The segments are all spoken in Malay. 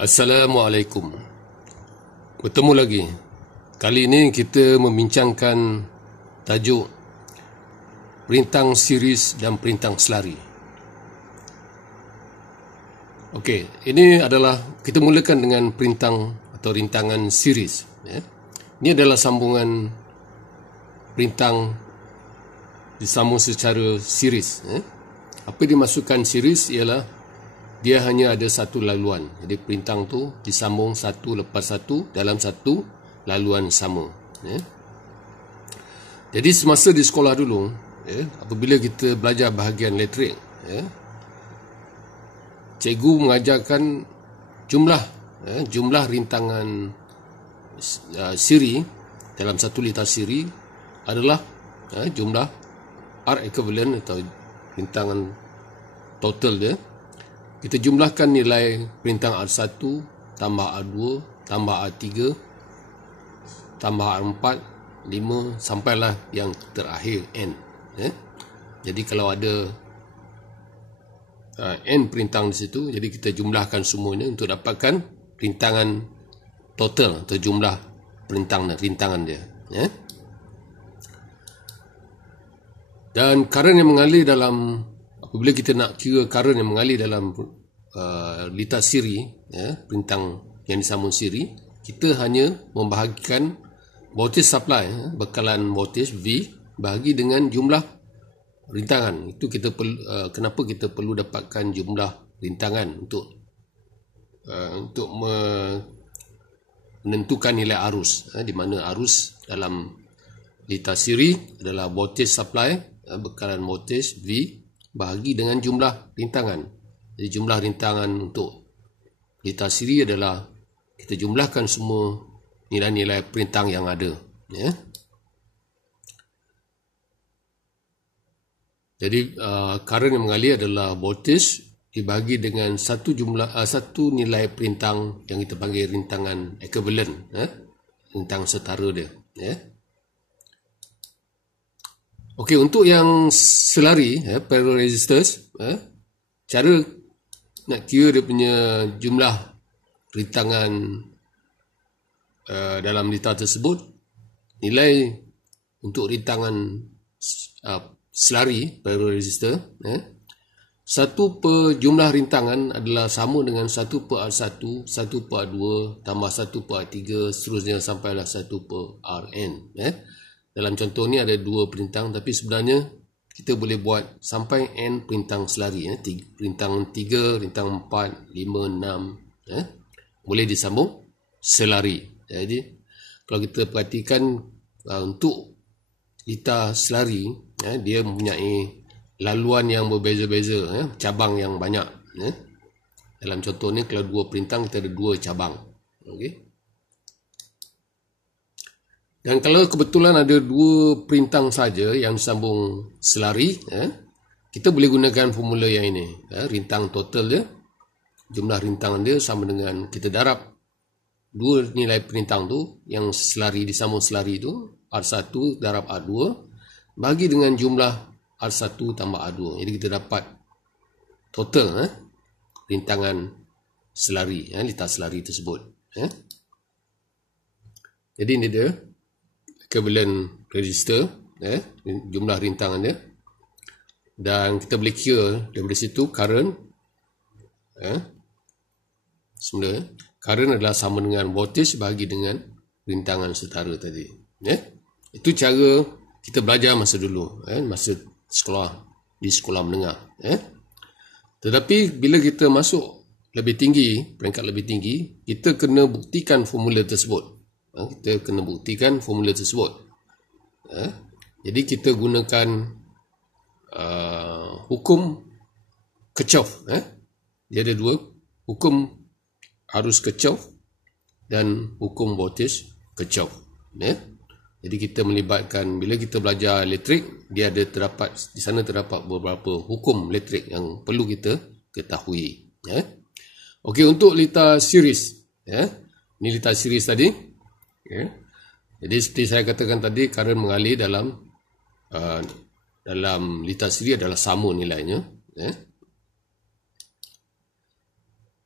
Assalamualaikum. Bertemu lagi. Kali ini kita membincangkan tajuk perintang series dan perintang selari. Okey, ini adalah kita mulakan dengan perintang atau rintangan series. Ini adalah sambungan perintang disambung secara series. Apa dimasukkan series ialah dia hanya ada satu laluan. Jadi perintang tu disambung satu lepas satu dalam satu laluan sama. Jadi semasa di sekolah dulu, apabila kita belajar bahagian elektrik, cikgu mengajarkan jumlah rintangan siri dalam satu litar siri adalah jumlah R equivalent atau rintangan total dia. Kita jumlahkan nilai perintang R1 tambah R2 tambah R3 tambah R4, 5 sampailah yang terakhir N. Jadi kalau ada N perintang di situ, jadi kita jumlahkan semuanya untuk dapatkan rintangan total atau jumlah rintangan dia. Dan current yang mengalir dalam, apabila kita nak kira current yang mengalir dalam litar siri, perintang yang disambung siri, kita hanya membahagikan voltage supply, bekalan voltage V bahagi dengan jumlah rintangan. Itu kita kenapa kita perlu dapatkan jumlah rintangan untuk menentukan nilai arus, di mana arus dalam litar siri adalah voltage supply, bekalan voltage V bahagi dengan jumlah rintangan. Jadi jumlah rintangan untuk litar siri adalah kita jumlahkan semua nilai-nilai perintang yang ada. Jadi current yang mengalir adalah voltage dibagi dengan satu nilai perintang yang kita panggil rintangan equivalent, rintangan setara dia. Okey, untuk yang selari, parallel resistors, cara nak kira dia punya jumlah rintangan dalam litar tersebut, nilai untuk rintangan selari, parallel resistor, 1 per jumlah rintangan adalah sama dengan 1 per R1, 1 per R2, tambah 1 per R3, seterusnya sampailah 1 per Rn. Dalam contoh ni ada 2 perintang, tapi sebenarnya kita boleh buat sampai N perintang selari. Perintang 3, perintang 4, 5, 6. Boleh disambung selari. Jadi kalau kita perhatikan untuk litar selari, dia mempunyai laluan yang berbeza-beza, cabang yang banyak. Dalam contoh ni kalau 2 perintang kita ada 2 cabang. Okey. Dan kalau kebetulan ada 2 perintang saja yang disambung selari, kita boleh gunakan formula yang ini. Rintang total dia, jumlah rintangan dia sama dengan kita darab 2 nilai perintang tu, yang selari disambung selari tu, R1 darab R2, bagi dengan jumlah R1 tambah R2. Jadi kita dapat total rintangan selari, litar selari tersebut. Jadi ini dia equivalent resistor, jumlah rintangan dia, dan kita boleh kira daripada situ current, semula current adalah sama dengan voltage bagi dengan rintangan setara tadi. Itu cara kita belajar masa dulu, masa sekolah, di sekolah menengah. Tetapi bila kita masuk lebih tinggi, peringkat lebih tinggi, kita kena buktikan formula tersebut. Kita kena buktikan formula tersebut. Jadi kita gunakan hukum Kirchhoff. Dia ada 2, hukum arus Kirchhoff dan hukum voltage Kirchhoff. Jadi kita melibatkan, bila kita belajar elektrik, dia ada di sana terdapat beberapa hukum elektrik yang perlu kita ketahui. Okey, untuk litar series, ini litar series tadi. Jadi seperti saya katakan tadi, current mengalir dalam litar siri adalah sama nilainya.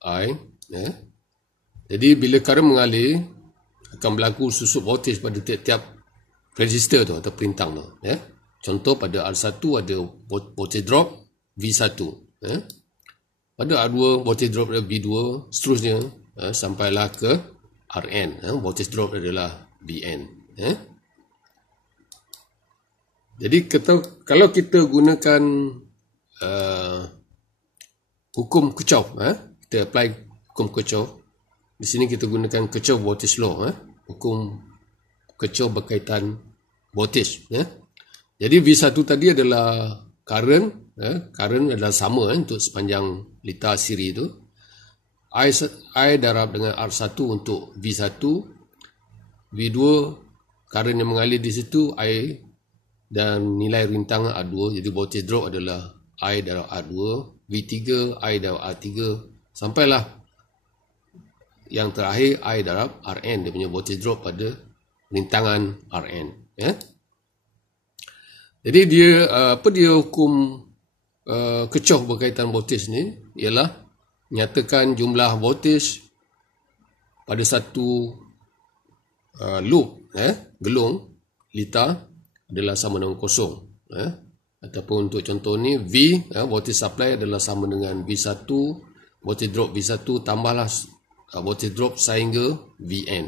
I Jadi bila current mengalir, akan berlaku susup voltage pada tiap-tiap resistor tu atau perintang tu. Contoh pada R1 ada voltage drop V1. Pada R2 voltage drop ada V2, seterusnya sampailah ke Rn. Voltage drop adalah Vn. Jadi kalau kita gunakan hukum Kirchhoff, kita apply hukum Kirchhoff. Di sini kita gunakan Kirchhoff voltage law, hukum Kirchhoff berkaitan voltage. Jadi V1 tadi adalah current, current adalah sama untuk sepanjang litar siri itu. I darab dengan R1 untuk V1, V2 current yang mengalir di situ I, dan nilai rintangan R2, jadi voltage drop adalah I darab R2, V3 I darab R3, sampailah yang terakhir I darab Rn, dia punya voltage drop pada rintangan Rn. Jadi dia hukum Kirchhoff berkaitan voltage ni ialah nyatakan jumlah voltage pada satu loop, gelung litar adalah sama dengan kosong. Ataupun untuk contoh ni V, voltage supply adalah sama dengan V1, voltage drop V1 tambahlah voltage drop sehingga Vn.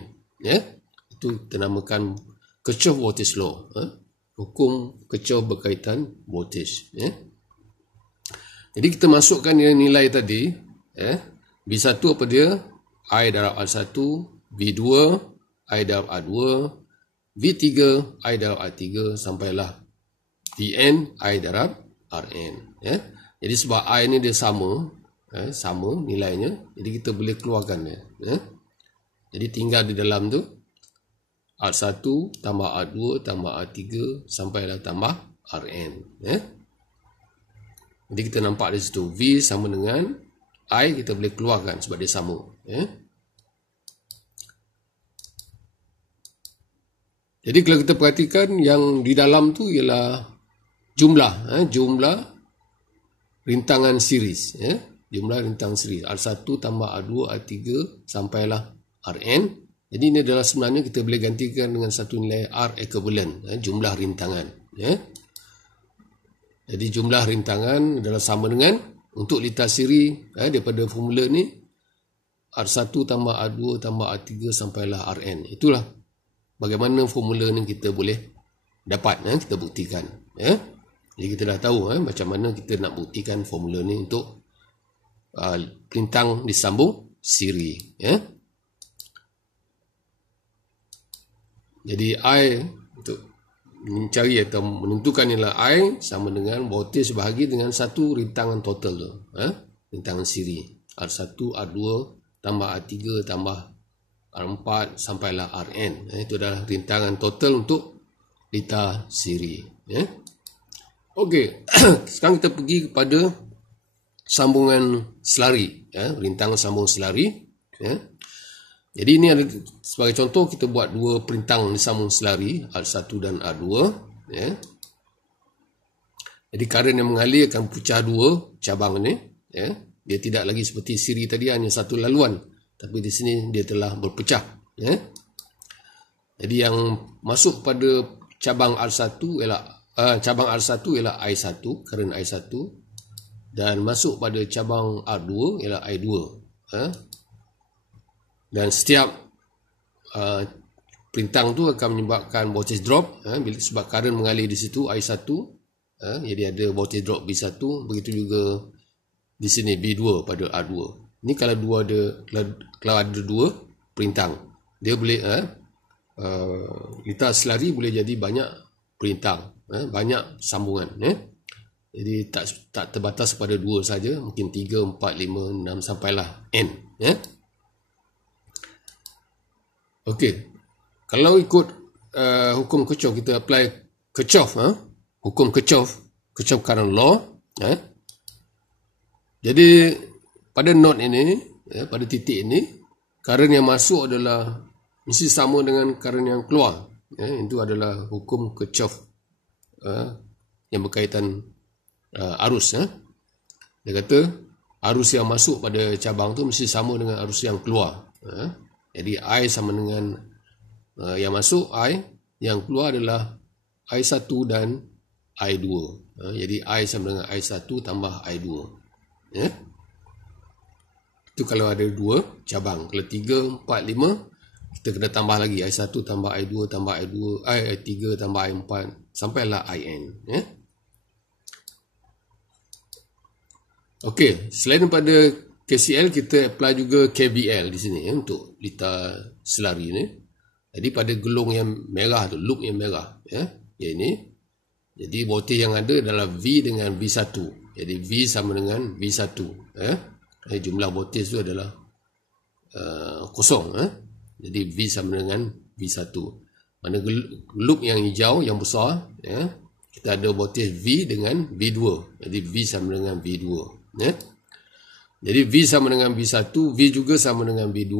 Itu kita namakan Kirchhoff voltage law, hukum Kirchhoff berkaitan voltage. Jadi kita masukkan nilai tadi, V1 apa dia? I darab R1, V2 I darab R2, V3 I darab R3, sampailah Vn I darab Rn. Jadi sebab I ni dia sama, sama nilainya, jadi kita boleh keluarkan dia. Jadi tinggal di dalam tu R1 tambah R2 tambah R3 sampailah tambah Rn. Jadi kita nampak di situ V sama dengan I, kita boleh keluarkan sebab dia sama. Jadi kalau kita perhatikan yang di dalam tu ialah jumlah rintangan series, jumlah rintangan series R1 tambah R2 R3 sampailah Rn. Jadi ini adalah sebenarnya kita boleh gantikan dengan satu nilai R equivalent, jumlah rintangan. Jadi jumlah rintangan adalah sama dengan, untuk litar siri daripada formula ni R1 tambah R2 tambah R3 sampailah Rn. Itulah bagaimana formula ni kita boleh dapat, kita buktikan. Jadi kita dah tahu macam mana kita nak buktikan formula ni untuk perintang disambung siri. Jadi I untuk mencari atau menentukan nilai I sama dengan voltage bahagi dengan satu rintangan total tu, rintangan siri R1 R2 tambah R3 tambah R4 sampailah Rn. Itu adalah rintangan total untuk litar siri. Okey, sekarang kita pergi kepada sambungan selari, rintangan sambung selari. Jadi ini ada, sebagai contoh kita buat dua perintang disambung selari R1 dan R2. Jadi current yang mengalir akan pecah dua cabang ni. Dia tidak lagi seperti siri tadi hanya satu laluan, tapi di sini dia telah berpecah. Jadi yang masuk pada cabang R1 ialah I1, current I1, dan masuk pada cabang R2 ialah I2. Dan setiap perintang tu akan menyebabkan voltage drop, sebab current mengalir di situ I1, jadi ada voltage drop V1, begitu juga di sini V2 pada R2. Ini kalau ada dua perintang, dia boleh litar selari boleh jadi banyak perintang, banyak sambungan. Jadi tak terbatas pada dua saja, mungkin 3, 4, 5, 6 sampailah N. Okey, kalau ikut hukum Kirchhoff, kita apply Kirchhoff, hukum Kirchhoff current law. Jadi pada node ini, pada titik ini, current yang masuk adalah mesti sama dengan current yang keluar. Itu adalah hukum Kirchhoff yang berkaitan arus. Dia kata arus yang masuk pada cabang tu mesti sama dengan arus yang keluar. Jadi I sama dengan yang masuk I, yang keluar adalah I1 dan I2. Jadi I sama dengan I1 tambah I2. Itu kalau ada 2 cabang. Kalau 3, 4, 5, kita kena tambah lagi I1 tambah I2 tambah I2, I3 tambah I4 sampailah IN. Okey, selain daripada KCL, kita apply juga KBL di sini untuk lita selari ni. Jadi pada gelung yang merah tu, loop yang merah, yang ini. Jadi voltage yang ada adalah V dengan V1. Jadi V sama dengan V1. Jumlah voltage tu adalah kosong. Jadi V sama dengan V1. Mana loop yang hijau, yang besar, kita ada voltage V dengan V2. Jadi V sama dengan V2. Jadi V sama dengan V1, V juga sama dengan V2.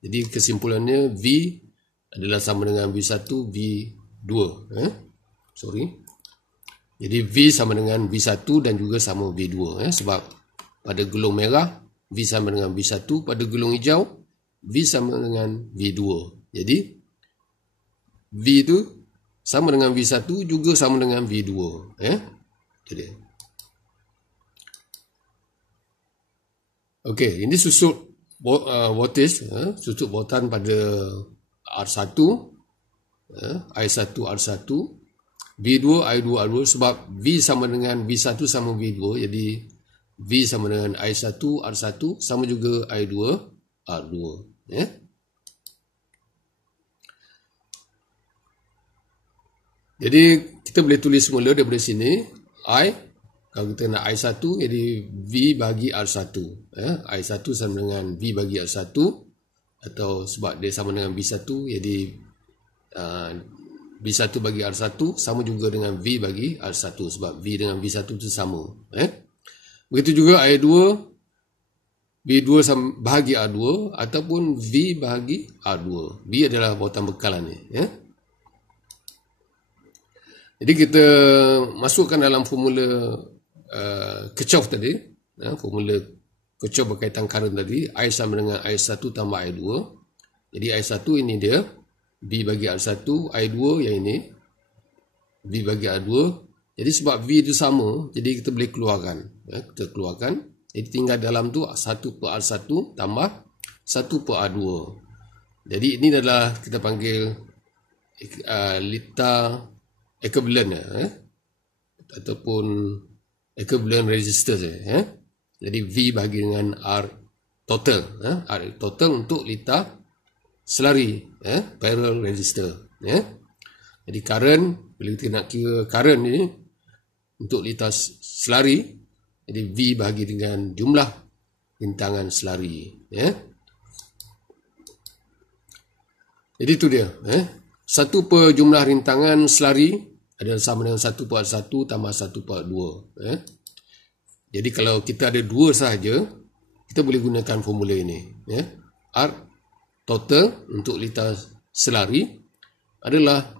Jadi kesimpulannya V adalah sama dengan V1, V2. Jadi V sama dengan V1 dan juga sama V2. Sebab pada gelung merah, V sama dengan V1. Pada gelung hijau, V sama dengan V2. Jadi V itu sama dengan V1 juga sama dengan V2. Itu dia. Okey, ini susut voltage, susut voltan pada R1, I1 R1, V2 I2 R2, sebab V sama dengan V1 sama V2, jadi V sama dengan I1 R1 sama juga I2 R2. Jadi kita boleh tulis semula daripada sini I. Kalau kita nak I1, jadi V bagi R1. I1 sama dengan V bagi R1. Atau sebab dia sama dengan V1, jadi V1 bagi R1 sama juga dengan V bagi R1. Sebab V dengan V1 itu sama. Begitu juga I2, V2 bahagi R2 ataupun V bahagi R2. V adalah voltan bekalan ni. Jadi kita masukkan dalam formula Kirchhoff tadi, formula Kirchhoff berkaitan current tadi, I sama dengan I1 tambah I2. Jadi I1 ini dia, V bagi R1, I2 yang ini, V bagi R2. Jadi sebab V itu sama, jadi kita boleh keluarkan. Kita keluarkan, jadi tinggal dalam tu 1 per R1 tambah 1 per R2. Jadi ini adalah kita panggil lita equivalent, ataupun equivalent resistance. Jadi V bagi dengan R total. R total untuk lita selari, parallel resistor. Jadi current, bila kita nak kira current ni untuk lita selari, jadi V bagi dengan jumlah rintangan selari. Jadi itu dia. 1 per jumlah rintangan selari adalah sama dengan 1 per R1 tambah 1 per R2. Jadi kalau kita ada 2 sahaja, kita boleh gunakan formula ini. R total untuk lita selari adalah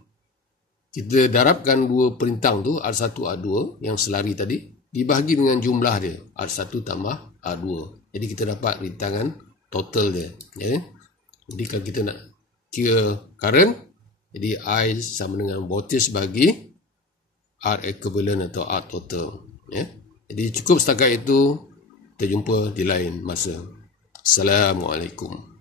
kita darabkan 2 perintang tu, R1 R2 yang selari tadi, dibahagi dengan jumlah dia, R1 tambah R2. Jadi kita dapat rintangan total dia. Jadi kalau kita nak kira current, jadi I sama dengan voltage bagi R equivalent atau R total. Jadi cukup setakat itu. Kita jumpa di lain masa. Assalamualaikum.